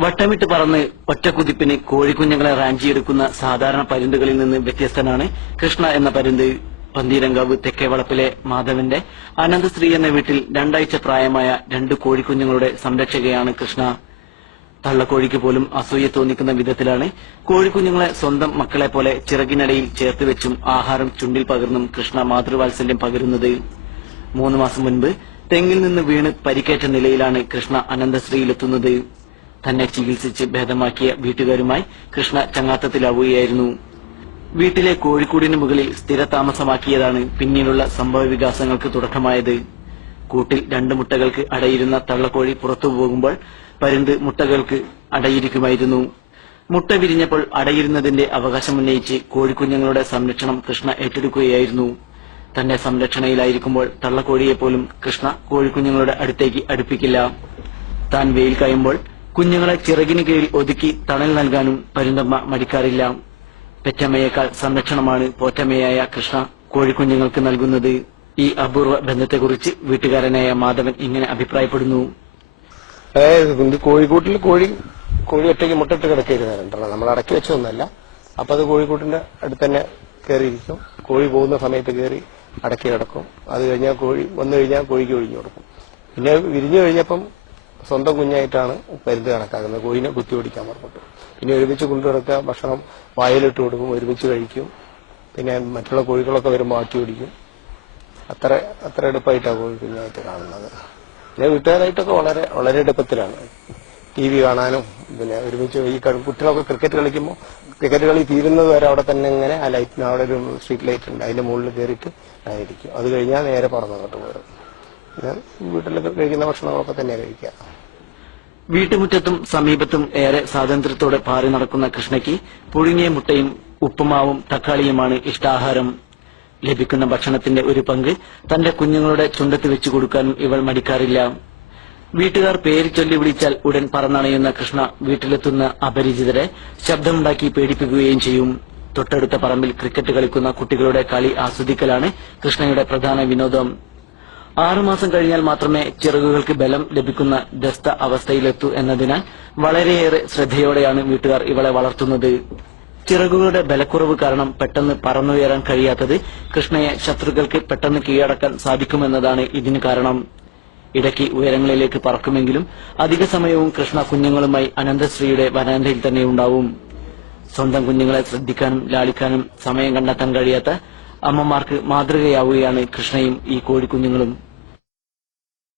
വട്ടമിട്ട് പറന്ന് ഒറ്റക്കുതിപ്പിന് കോഴിക്കുഞ്ഞുങ്ങളെ റാഞ്ചിയെടുക്കുന്ന സാധാരണ പരുന്തുകളിൽ നിന്ന് വ്യത്യസ്തനാണ് കൃഷ്ണ എന്ന പരുന്ത്. പന്തീരങ്കാവ് തെക്കേവളപ്പിലെ മാധവന്റെ അനന്തശ്രീ എന്ന വീട്ടിൽ 2 ആഴ്ച പ്രായമായ 2 കോഴിക്കുഞ്ഞുങ്ങളുടെ സംരക്ഷകയാണ് കൃഷ്ണ. തള്ളക്കോഴിക്ക് പോലും അസൂയ തോന്നിക്കുന്ന വിധത്തിലാണ് കോഴിക്കുഞ്ഞുങ്ങളെ സ്വന്തം മക്കളെ പോലെ ചിറകിനടയിൽ ചേർത്ത് വെച്ചും ആഹാരം ചുണ്ടിൽ പകർന്നും കൃഷ്ണ മാതൃവാത്സല്യം പകരുന്നത്. 3 മാസം മുൻപ് തെങ്ങിൽ നിന്ന് വീണ് പരിക്കേറ്റ നിലയിലാണ് കൃഷ്ണ അനന്തശ്രീയിലെത്തുന്നത്. തന്നെ ചികിത്സിച്ച് ഭേദമാക്കിയ വീട്ടുകാരുമായി കൃഷ്ണ ചങ്ങാത്തത്തിലാവുകയായിരുന്നു. വീട്ടിലെ കോഴിക്കൂടിന് മുകളിൽ സ്ഥിരതാമസമാക്കിയതാണ് പിന്നീടുള്ള സംഭവ വികാസങ്ങൾക്ക് തുടക്കമായത്. കൂട്ടിൽ 2 മുട്ടകൾക്ക് അടയിരുന്ന തള്ളക്കോഴി പുറത്തു പോകുമ്പോൾ പരുന്ത് മുട്ടകൾക്ക് അടയിരിക്കുമായിരുന്നു. മുട്ട വിരിഞ്ഞപ്പോൾ അടയിരുന്നതിന്റെ അവകാശമുന്നയിച്ച് കോഴിക്കുഞ്ഞുങ്ങളുടെ സംരക്ഷണം കൃഷ്ണ ഏറ്റെടുക്കുകയായിരുന്നു. തന്റെ സംരക്ഷണയിലായിരിക്കുമ്പോൾ തള്ളക്കോഴിയെപ്പോലും കൃഷ്ണ കോഴിക്കുഞ്ഞുങ്ങളുടെ അടുത്തേക്ക് അടുപ്പിക്കില്ല. താൻ വെയിൽ കായുമ്പോൾ കുഞ്ഞുങ്ങളെ ചിറകിന് കീഴിൽ ഒതുക്കി തണൽ നൽകാനും പരുന്തമ്മ മടിക്കാറില്ല. പെറ്റമ്മയേക്കാൾ സംരക്ഷണമാണ് പോറ്റമ്മയായ കൃഷ്ണ കോഴിക്കുഞ്ഞുങ്ങൾക്ക് നൽകുന്നത്. ഈ അപൂർവ ബന്ധത്തെക്കുറിച്ച് വീട്ടുകാരനായ മാധവൻ ഇങ്ങനെ അഭിപ്രായപ്പെടുന്നു. കോഴിക്കൂട്ടിൽ കോഴി ഒറ്റയ്ക്ക് മുട്ടിട്ട് കിടക്കരുത്. നമ്മൾ അടക്കി വെച്ചതൊന്നല്ല. അപ്പൊ അത് കോഴിക്കൂട്ടിന്റെ അടുത്ത് തന്നെ കയറിയിരിക്കും. കോഴി പോകുന്ന സമയത്ത് കയറി അടക്കി കിടക്കും. അത് കഴിഞ്ഞാൽ കോഴി വന്നു കഴിഞ്ഞാൽ കോഴിക്ക് ഒഴിഞ്ഞു കൊടുക്കും. പിന്നെ വിരിഞ്ഞു കഴിഞ്ഞപ്പം സ്വന്തം കുഞ്ഞായിട്ടാണ് പരുന്ത് കണക്കാക്കുന്നത്. കോഴിനെ കുത്തി ഓടിക്കാൻ പറഞ്ഞിട്ട് പിന്നെ ഒരുമിച്ച് കൊണ്ടുകിടക്കുക, ഭക്ഷണം വായിലിട്ട് കൊടുക്കും, ഒരുമിച്ച് കഴിക്കും. പിന്നെ മറ്റുള്ള കോഴികളൊക്കെ വരുമ്പോൾ ആട്ടി ഓടിക്കും. അത്ര എടുപ്പായിട്ടാണ് കോഴി കുഞ്ഞായിട്ട് കാണുന്നത്. പിന്നെ വീട്ടുകാരായിട്ടൊക്കെ വളരെ വളരെ എടുപ്പത്തിലാണ്. TV കാണാനും പിന്നെ ഒരുമിച്ച് ഈ കുട്ടികളൊക്കെ ക്രിക്കറ്റ് കളിക്കുമ്പോൾ ക്രിക്കറ്റ് കളി തീരുന്നത് വരെ അവിടെ തന്നെ ഇങ്ങനെ ആ ലൈറ്റിന് അവിടെ ഒരു സ്ട്രീറ്റ് ലൈറ്റ് ഉണ്ട്, അതിന്റെ മുകളിൽ കയറിയിട്ട് ആയിരിക്കും. അത് കഴിഞ്ഞാൽ നേരെ പറന്നങ്ങോട്ട് പോരും. പിന്നെ വീട്ടിലൊക്കെ കഴിക്കുന്ന ഭക്ഷണങ്ങളൊക്കെ തന്നെയാണ് കഴിക്കുക. വീട്ടുമുറ്റത്തും സമീപത്തും ഏറെ സ്വാതന്ത്ര്യത്തോടെ പാറി നടക്കുന്ന കൃഷ്ണയ്ക്ക് പുഴുങ്ങിയ മുട്ടയും ഉപ്പുമാവും തക്കാളിയുമാണ് ഇഷ്ടാഹാരം. ലഭിക്കുന്ന ഭക്ഷണത്തിന്റെ ഒരു പങ്ക് തന്റെ കുഞ്ഞുങ്ങളുടെ ചുണ്ടത്ത് വെച്ചു കൊടുക്കാനും ഇവൾ മടിക്കാറില്ല. വീട്ടുകാർ പേര് ചൊല്ലി വിളിച്ചാൽ ഉടൻ പറന്നണയുന്ന കൃഷ്ണ വീട്ടിലെത്തുന്ന അപരിചിതരെ ശബ്ദമുണ്ടാക്കി പേടിപ്പിക്കുകയും ചെയ്യും. തൊട്ടടുത്ത പറമ്പിൽ ക്രിക്കറ്റ് കളിക്കുന്ന കുട്ടികളുടെ കളി ആസ്വദിക്കലാണ് കൃഷ്ണയുടെ പ്രധാന വിനോദം. 6 മാസം കഴിഞ്ഞാൽ മാത്രമേ ചിറകുകൾക്ക് ബലം ലഭിക്കുന്ന ദസ്ത അവസ്ഥയിലെത്തൂ എന്നതിനാൽ വളരെയേറെ ശ്രദ്ധയോടെയാണ് വീട്ടുകാർ ഇവളെ വളർത്തുന്നത്. ചിറകുകളുടെ ബലക്കുറവ് കാരണം പെട്ടെന്ന് പറന്നുയരാൻ കഴിയാത്തത് കൃഷ്ണയെ ശത്രുക്കൾക്ക് പെട്ടെന്ന് കീഴടക്കാൻ സാധിക്കുമെന്നതാണ് ഇതിന് കാരണം. ഇടയ്ക്ക് ഉയരങ്ങളിലേക്ക് പറക്കുമെങ്കിലും അധിക സമയവും കൃഷ്ണ കുഞ്ഞുങ്ങളുമായി അനന്തശ്രീയുടെ വരാന്തയിൽ തന്നെ ഉണ്ടാവും. സ്വന്തം കുഞ്ഞുങ്ങളെ ശ്രദ്ധിക്കാനും ലാളിക്കാനും സമയം കണ്ടെത്താൻ കഴിയാത്ത അമ്മമാർക്ക് മാതൃകയാവുകയാണ് കൃഷ്ണയും ഈ കോഴിക്കുഞ്ഞുങ്ങളും.